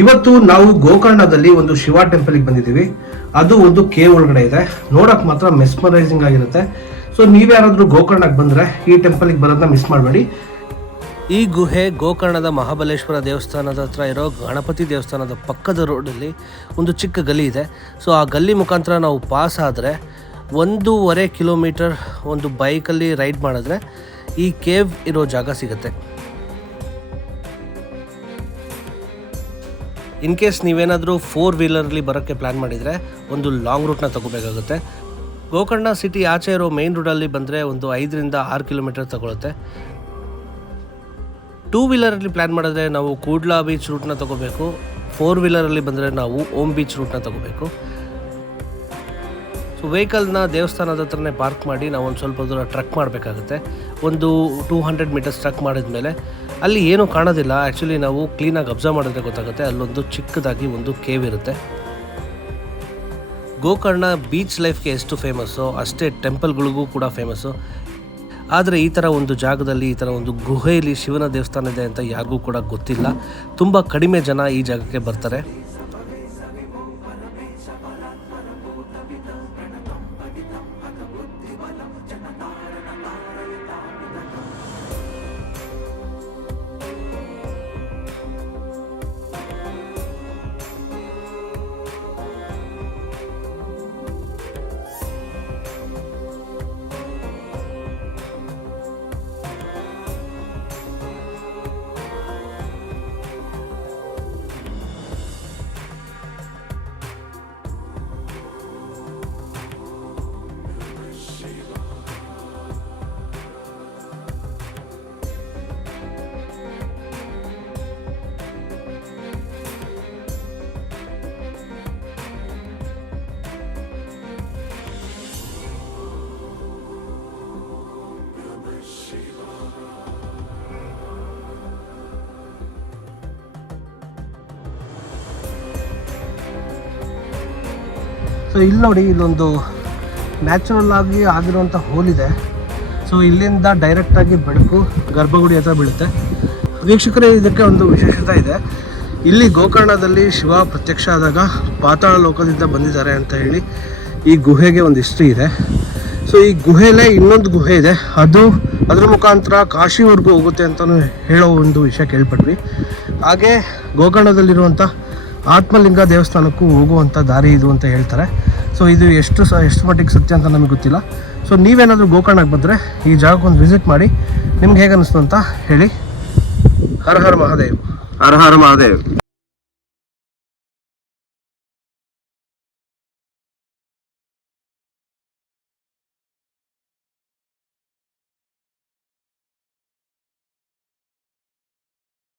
ಇವತ್ತು ನಾವು ಗೋಕರ್ಣದಲ್ಲಿ ಒಂದು ಶಿವ ಟೆಂಪಲ್ಗೆ ಬಂದಿದ್ದೀವಿ. ಅದು ಒಂದು ಕೇವ್ ಒಳಗಡೆ ಇದೆ. ನೋಡಕ್ ಮಾತ್ರ ಮೆಸ್ಮರೈಸಿಂಗ್ ಆಗಿರುತ್ತೆ. ಸೊ ನೀವ್ಯಾರಾದ್ರೂ ಗೋಕರ್ಣಕ್ಕೆ ಬಂದ್ರೆ ಈ ಟೆಂಪಲ್ಗೆ ಬರೋದನ್ನ ಮಿಸ್ ಮಾಡಬೇಡಿ. ಈ ಗುಹೆ ಗೋಕರ್ಣದ ಮಹಾಬಲೇಶ್ವರ ದೇವಸ್ಥಾನದ ಹತ್ರ ಇರೋ ಗಣಪತಿ ದೇವಸ್ಥಾನದ ಪಕ್ಕದ ರೋಡಲ್ಲಿ ಒಂದು ಚಿಕ್ಕ ಗಲ್ಲಿ ಇದೆ. ಸೊ ಆ ಗಲ್ಲಿ ಮುಖಾಂತರ ನಾವು ಪಾಸ್ ಆದರೆ 1.5 ಕಿಲೋಮೀಟರ್ ಒಂದು ಬೈಕಲ್ಲಿ ರೈಡ್ ಮಾಡಿದ್ರೆ ಈ ಕೇವ್ ಇರೋ ಜಾಗ ಸಿಗುತ್ತೆ. ಇನ್ ಕೇಸ್ ನೀವೇನಾದರೂ 4 ವೀಲರಲ್ಲಿ ಬರೋಕ್ಕೆ ಪ್ಲ್ಯಾನ್ ಮಾಡಿದರೆ ಒಂದು ಲಾಂಗ್ ರೂಟ್ನ ತಗೋಬೇಕಾಗುತ್ತೆ. ಗೋಕರ್ಣ ಸಿಟಿ ಆಚೆ ಇರೋ ಮೇನ್ ರೋಡಲ್ಲಿ ಬಂದರೆ ಒಂದು 5ರಿಂದ 6 ಕಿಲೋಮೀಟರ್ ತಗೊಳುತ್ತೆ. 2 ವೀಲರಲ್ಲಿ ಪ್ಲ್ಯಾನ್ ಮಾಡಿದ್ರೆ ನಾವು ಕೂಡ್ಲಾ ಬೀಚ್ ರೂಟ್ನ ತಗೋಬೇಕು. 4 ವೀಲರಲ್ಲಿ ಬಂದರೆ ನಾವು ಓಮ್ ಬೀಚ್ ರೂಟ್ನ ತಗೋಬೇಕು. ಸೊ ವೆಹಿಕಲ್ನ ದೇವಸ್ಥಾನದ ಹತ್ರನೇ ಪಾರ್ಕ್ ಮಾಡಿ ನಾವು ಒಂದು ಸ್ವಲ್ಪ ದೂರ ಟ್ರಕ್ ಮಾಡಬೇಕಾಗುತ್ತೆ. ಒಂದು 200 ಮೀಟರ್ಸ್ ಟ್ರಕ್ ಮಾಡಿದ್ಮೇಲೆ ಅಲ್ಲಿ ಏನೂ ಕಾಣೋದಿಲ್ಲ. ಆ್ಯಕ್ಚುಲಿ ನಾವು ಕ್ಲೀನಾಗಿ ಅಬ್ಸರ್ವ್ ಮಾಡಿದ್ರೆ ಗೊತ್ತಾಗುತ್ತೆ. ಅಲ್ಲೊಂದು ಚಿಕ್ಕದಾಗಿ ಒಂದು ಕೇವ್ ಇರುತ್ತೆ. ಗೋಕರ್ಣ ಬೀಚ್ ಲೈಫ್ಗೆ ಎಷ್ಟು ಫೇಮಸ್ಸೋ ಅಷ್ಟೇ ಟೆಂಪಲ್ಗಳಿಗೂ ಕೂಡ ಫೇಮಸ್ಸು. ಆದರೆ ಈ ಥರ ಒಂದು ಜಾಗದಲ್ಲಿ ಈ ಥರ ಒಂದು ಗುಹೆಯಲ್ಲಿ ಶಿವನ ದೇವಸ್ಥಾನ ಇದೆ ಅಂತ ಯಾರಿಗೂ ಕೂಡ ಗೊತ್ತಿಲ್ಲ. ತುಂಬ ಕಡಿಮೆ ಜನ ಈ ಜಾಗಕ್ಕೆ ಬರ್ತಾರೆ. ಸೊ ಇಲ್ಲಿ ನೋಡಿ, ಇಲ್ಲೊಂದು ನ್ಯಾಚುರಲ್ ಆಗಿ ಆಗಿರುವಂಥ ಹೋಲ್ ಇದೆ. ಸೊ ಇಲ್ಲಿಂದ ಡೈರೆಕ್ಟಾಗಿ ಬೆಳಕು ಗರ್ಭಗುಡಿ ಹತ್ರ ಬೀಳುತ್ತೆ. ವೀಕ್ಷಕರೇ, ಇದಕ್ಕೆ ಒಂದು ವಿಶೇಷತೆ ಇದೆ. ಇಲ್ಲಿ ಗೋಕರ್ಣದಲ್ಲಿ ಶಿವ ಪ್ರತ್ಯಕ್ಷ ಆದಾಗ ಪಾತಾಳ ಲೋಕದಿಂದ ಬಂದಿದ್ದಾರೆ ಅಂತ ಹೇಳಿ ಈ ಗುಹೆಗೆ ಒಂದು ಹಿಸ್ಟ್ರಿ ಇದೆ. ಸೊ ಈ ಗುಹೆಲೇ ಇನ್ನೊಂದು ಗುಹೆ ಇದೆ, ಅದ್ರ ಮುಖಾಂತರ ಕಾಶಿವರೆಗೂ ಹೋಗುತ್ತೆ ಅಂತಲೂ ಹೇಳೋ ಒಂದು ವಿಷಯ ಕೇಳ್ಪಟ್ವಿ. ಹಾಗೆ ಗೋಕರ್ಣದಲ್ಲಿರುವಂಥ ಆತ್ಮಲಿಂಗ ದೇವಸ್ಥಾನಕ್ಕೂ ಹೋಗುವಂಥ ದಾರಿ ಇದು ಅಂತ ಹೇಳ್ತಾರೆ. ಸೊ ಇದು ಎಷ್ಟು ಮಟ್ಟಿಗೆ ಸತ್ಯ ಅಂತ ನಮಗೆ ಗೊತ್ತಿಲ್ಲ. ಸೊ ನೀವೇನಾದರೂ ಗೋಕರ್ಣಕ್ಕೆ ಬಂದರೆ ಈ ಜಾಗಕ್ಕೊಂದು ವಿಸಿಟ್ ಮಾಡಿ. ನಿಮ್ಗೆ ಹೇಗೆ ಅನ್ನಿಸ್ತು ಅಂತ ಹೇಳಿ. ಹರ ಹರ ಮಹಾದೇವ್. ಹರ ಹರ ಮಹಾದೇವ್.